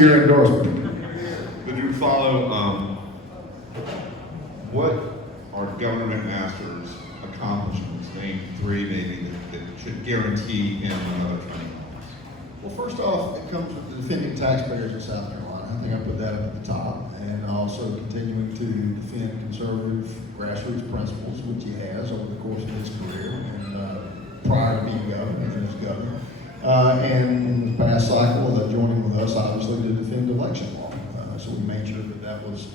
sincere endorsement. Would you follow what are Governor McMaster's accomplishments, name three maybe, that should guarantee him another training? Well, first off, it comes with the defending taxpayers in South Carolina. I think I put that up at the top. And also continuing to defend conservative grassroots principles, which he has over the course of his career and prior to being governor, and as governor. And in the past cycle, joining with us, obviously, to defend election law. So we made sure that that was,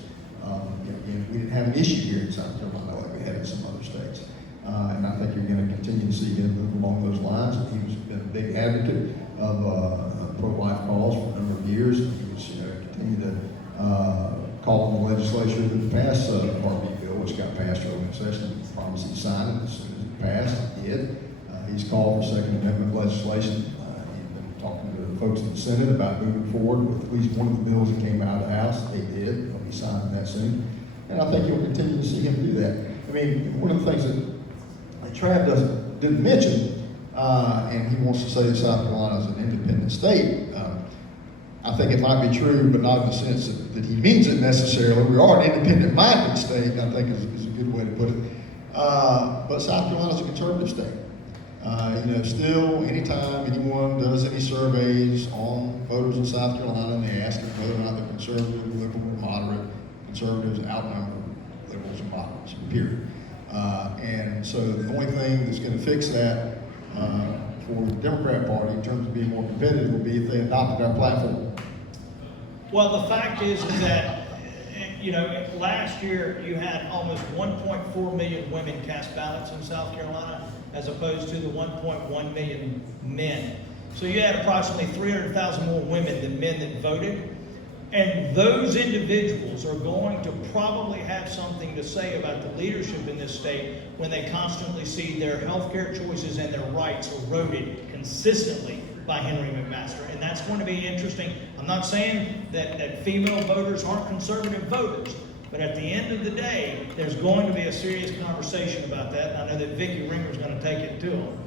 we didn't have an issue here in South Carolina like we had in some other states. And I think you're going to continue to see him move along those lines. He's been a big advocate of pro-life cause for a number of years. He was continued to call on the legislature to pass Part B bill, which got passed early in session. He promised he'd sign it as soon as it passed. He did. He's called for Second Amendment legislation. He's been talking to the folks in the Senate about moving forward with at least one of the bills that came out of the House. They did. He'll be signing that soon. And I think you'll continue to see him do that. I mean, one of the things that Trav didn't mention, and he wants to say that South Carolina is an independent state. I think it might be true, but not in the sense that he means it necessarily. We are an independent-minded state, I think is a good way to put it. But South Carolina is a conservative state. Still, anytime anyone does any surveys on voters in South Carolina, and they ask them whether or not they're conservative, liberal, or moderate, conservatives outnumber liberals and moderates, period. And so the only thing that's going to fix that for the Democrat Party in terms of being more competitive will be if they adopted our platform. Well, the fact is that, last year you had almost 1.4 million women cast ballots in South Carolina, as opposed to the 1.1 million men. So you had approximately 300,000 more women than men that voted. And those individuals are going to probably have something to say about the leadership in this state when they constantly see their health care choices and their rights eroded consistently by Henry McMaster. And that's going to be interesting. I'm not saying that female voters aren't conservative voters, but at the end of the day, there's going to be a serious conversation about that. And I know that Vicki Ringer's going to take it to them.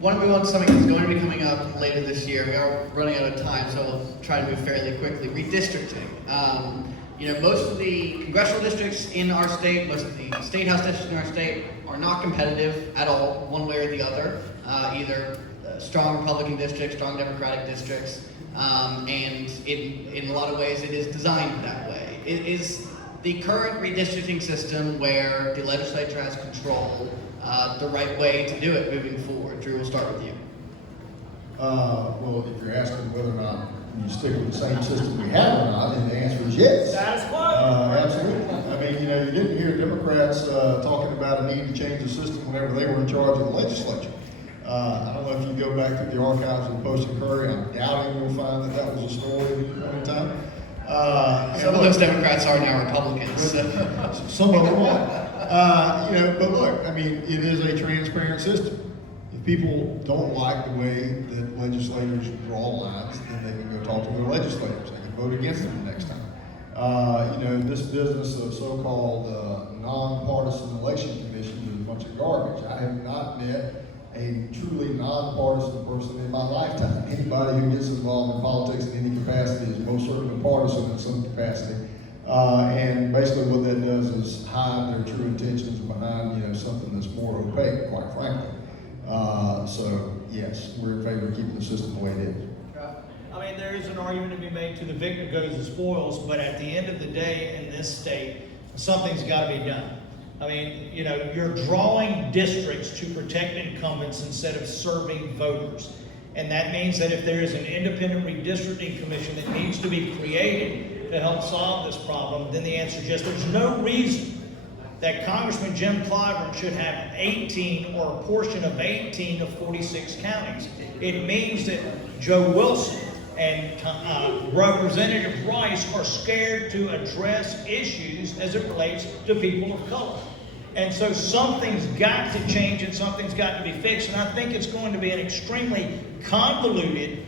Want to move on to something that's going to be coming up later this year. We are running out of time, so we'll try to move fairly quickly. Redistricting. Most of the congressional districts in our state, most of the state house districts in our state are not competitive at all, one way or the other. Either strong Republican districts, strong Democratic districts, and in a lot of ways it is designed that way. It is the current redistricting system where the legislature has control the right way to do it moving forward. Drew, we'll start with you. Well, if you're asking whether or not you stick with the same system we have or not, then the answer is yes. Status quo. Absolutely. I mean, you didn't hear Democrats talking about a need to change the system whenever they were in charge of the legislature. I don't know if you go back through the archives of the Post and Courier. I'm doubting you'll find that was a story at any point in time. Some of those Democrats are now Republicans. Some of them are. But look, I mean, it is a transparent system. If people don't like the way that legislators draw lines, then they can go talk to their legislators. They can vote against them the next time. This business of so-called nonpartisan election commissions is a bunch of garbage. I have not met a truly nonpartisan person in my lifetime. Anybody who gets involved in politics in any capacity is most certainly partisan in some capacity. And basically what that does is hide their true intentions behind, something that's more opaque, quite frankly. So yes, we're in favor of keeping the system the way it is. I mean, there is an argument to be made to the victor goes the spoils, but at the end of the day in this state, something's got to be done. I mean, you're drawing districts to protect incumbents instead of serving voters. And that means that if there is an independent redistricting commission that needs to be created to help solve this problem, then the answer is yes. There's no reason that Congressman Jim Clyburn should have 18 or a portion of 18 of 46 counties. It means that Joe Wilson and Representative Rice are scared to address issues as it relates to people of color. And so something's got to change and something's got to be fixed. And I think it's going to be an extremely convoluted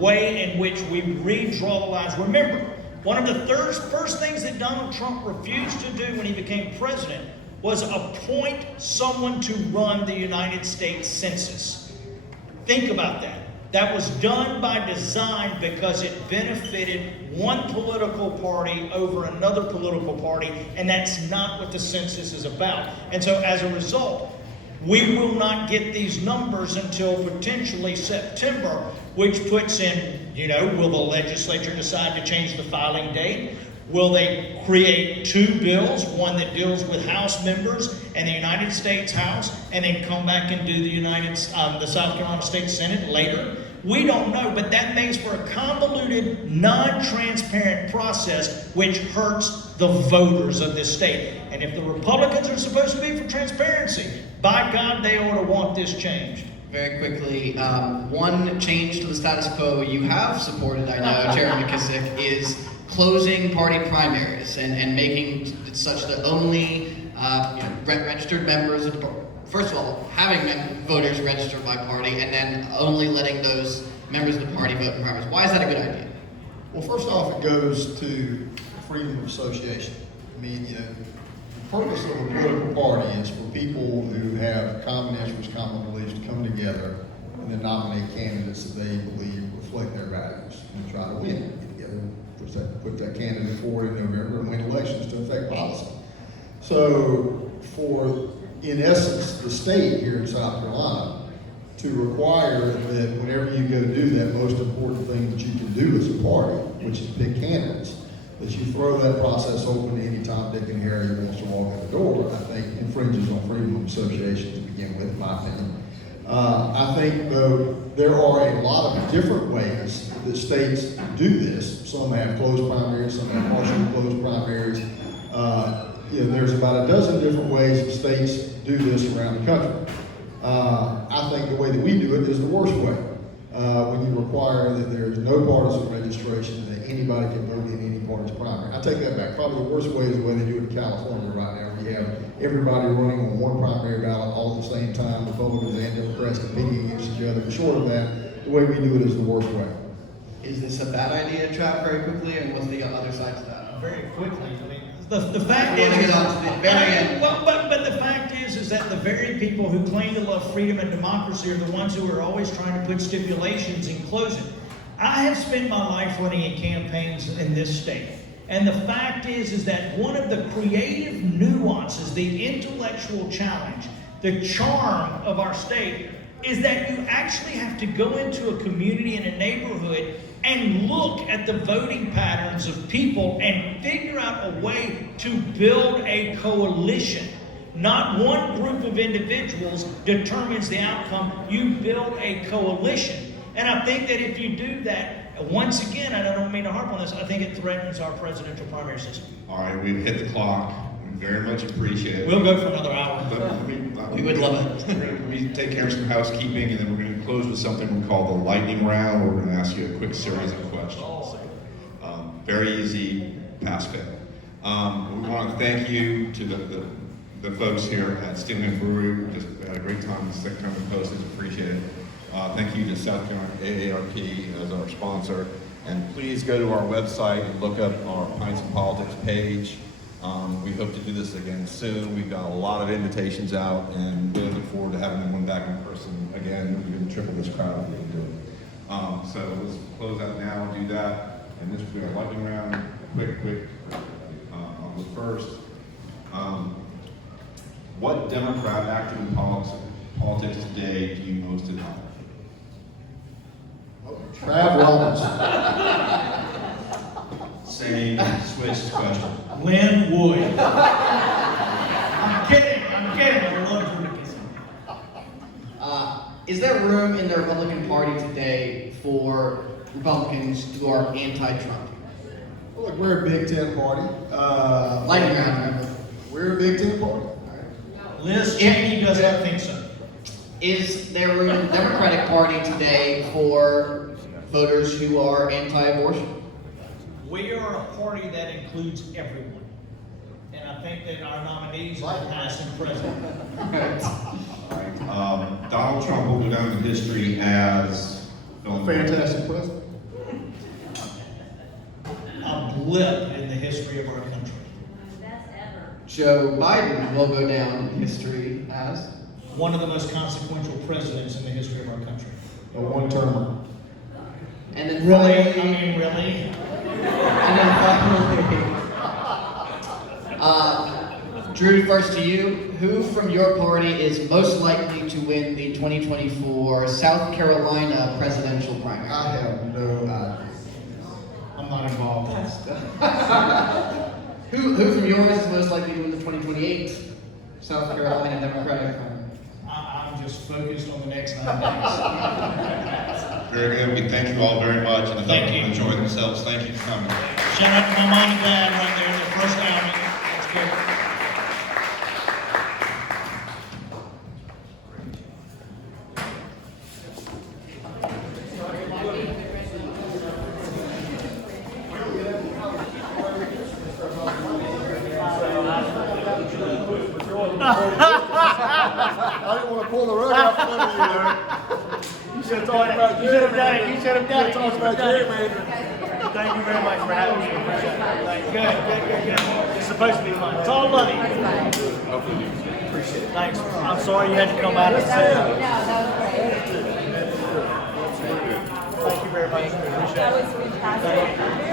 way in which we redraw the lines. Remember, one of the first things that Donald Trump refused to do when he became president was appoint someone to run the United States Census. Think about that. That was done by design because it benefited one political party over another political party, and that's not what the census is about. And so as a result, we will not get these numbers until potentially September, which puts in, will the legislature decide to change the filing date? Will they create two bills, one that deals with House members and the United States House, and then come back and do the South Carolina State Senate later? We don't know, but that makes for a convoluted, non-transparent process, which hurts the voters of this state. And if the Republicans are supposed to be for transparency, by God, they ought to want this changed. Very quickly, one change to the status quo you have supported, I know, Chairman McKissik, is closing party primaries and making it such that only registered members of the party, first of all, having voters registered by party, and then only letting those members of the party vote in primaries. Why is that a good idea? Well, first off, it goes to freedom of association. I mean, the purpose of a political party is for people who have common interests, common beliefs to come together and then nominate candidates that they believe reflect their values and try to win. Get together, put that candidate forward in November and win elections to affect policy. So in essence, the state here in South Carolina to require that whenever you go do that most important thing that you can do as a party, which is pick candidates, that you throw that process open to any Tom, Dick, and Harry who wants to walk in the door, I think infringes on freedom of association to begin with, in my opinion. I think, though, there are a lot of different ways that states do this. Some have closed primaries, some have partially closed primaries. There's about a dozen different ways that states do this around the country. I think the way that we do it is the worst way. When you require that there is no partisan registration, that anybody can vote in any party's primary. I take that back. Probably the worst way is the way they do it in California right now, where you have everybody running on one primary ballot all at the same time, Republicans and Democrats competing against each other. But short of that, the way we do it is the worst way. Is this a bad idea, Trav, very quickly, and what's the other side to that? Very quickly, I mean, the fact I is, want to get on to the very end. but the fact is that the very people who claim to love freedom and democracy are the ones who are always trying to put stipulations in closing. I have spent my life running in campaigns in this state, and the fact is that one of the creative nuances, the intellectual challenge, the charm of our state is that you actually have to go into a community and a neighborhood and look at the voting patterns of people and figure out a way to build a coalition. Not one group of individuals determines the outcome. You build a coalition. And I think that if you do that, once again, and I don't mean to harp on this, I think it threatens our presidential primary system. All right, we've hit the clock. We very much appreciate it. We'll go for another hour. We would love it. Let me take care of some housekeeping, and then we're going to close with something we call the lightning round. We're going to ask you a quick series of questions. Very easy, pass fail. We want to thank you to the folks here at Steelman Brewery. We just had a great time with the second time we posted. Appreciate it. Thank you to South Carolina AARP as our sponsor. And please go to our website and look up our Pints and Politics page. We hope to do this again soon. We've got a lot of invitations out, and we look forward to having everyone back in person again. We're going to triple this crowd if we can do it. So let's close out now and do that. And this will be our lightning round. Quick. I'll go first. What Democrat active in politics today do you most admire? Trav Robertson. Same switched question. Lynn Wood. I'm kidding. I love McKissik. Is there room in the Republican Party today for Republicans who are anti-Trump? Well, look, we're a Big Ten party. Lightning round, remember? We're a Big Ten party. Liz Cheney does not think so. Is there room in the Democratic Party today for voters who are anti-abortion? We are a party that includes everyone. And I think that our nominees are past and present. Donald Trump will go down in history as A fantastic president. A blip in the history of our country. Joe Biden will go down in history as? One of the most consequential presidents in the history of our country. A one-termer. And then Really? finally, I mean, really? and then finally, Drew, first to you. Who from your party is most likely to win the 2024 South Carolina presidential primary? I have no idea. I'm not involved in this. Who from yours is most likely to win the 2028 South Carolina Democratic primary? I'm just focused on the next 9 days. Very good. We thank you all very much, and I Thank hope you you. enjoy themselves. Thank you for coming. Shout out to my mom and dad right there, the first outing. That's good. I didn't want to pull the rug out from under you there. You should have done it. You should have done it. Talk about gerrymandering. Thank you very much for having me. Appreciate it. Good. It's supposed to be fun. It's all money. Appreciate it. Thanks. I'm sorry you had to come out and say that. No, that was great. Thank you very much. Appreciate it. That was fantastic.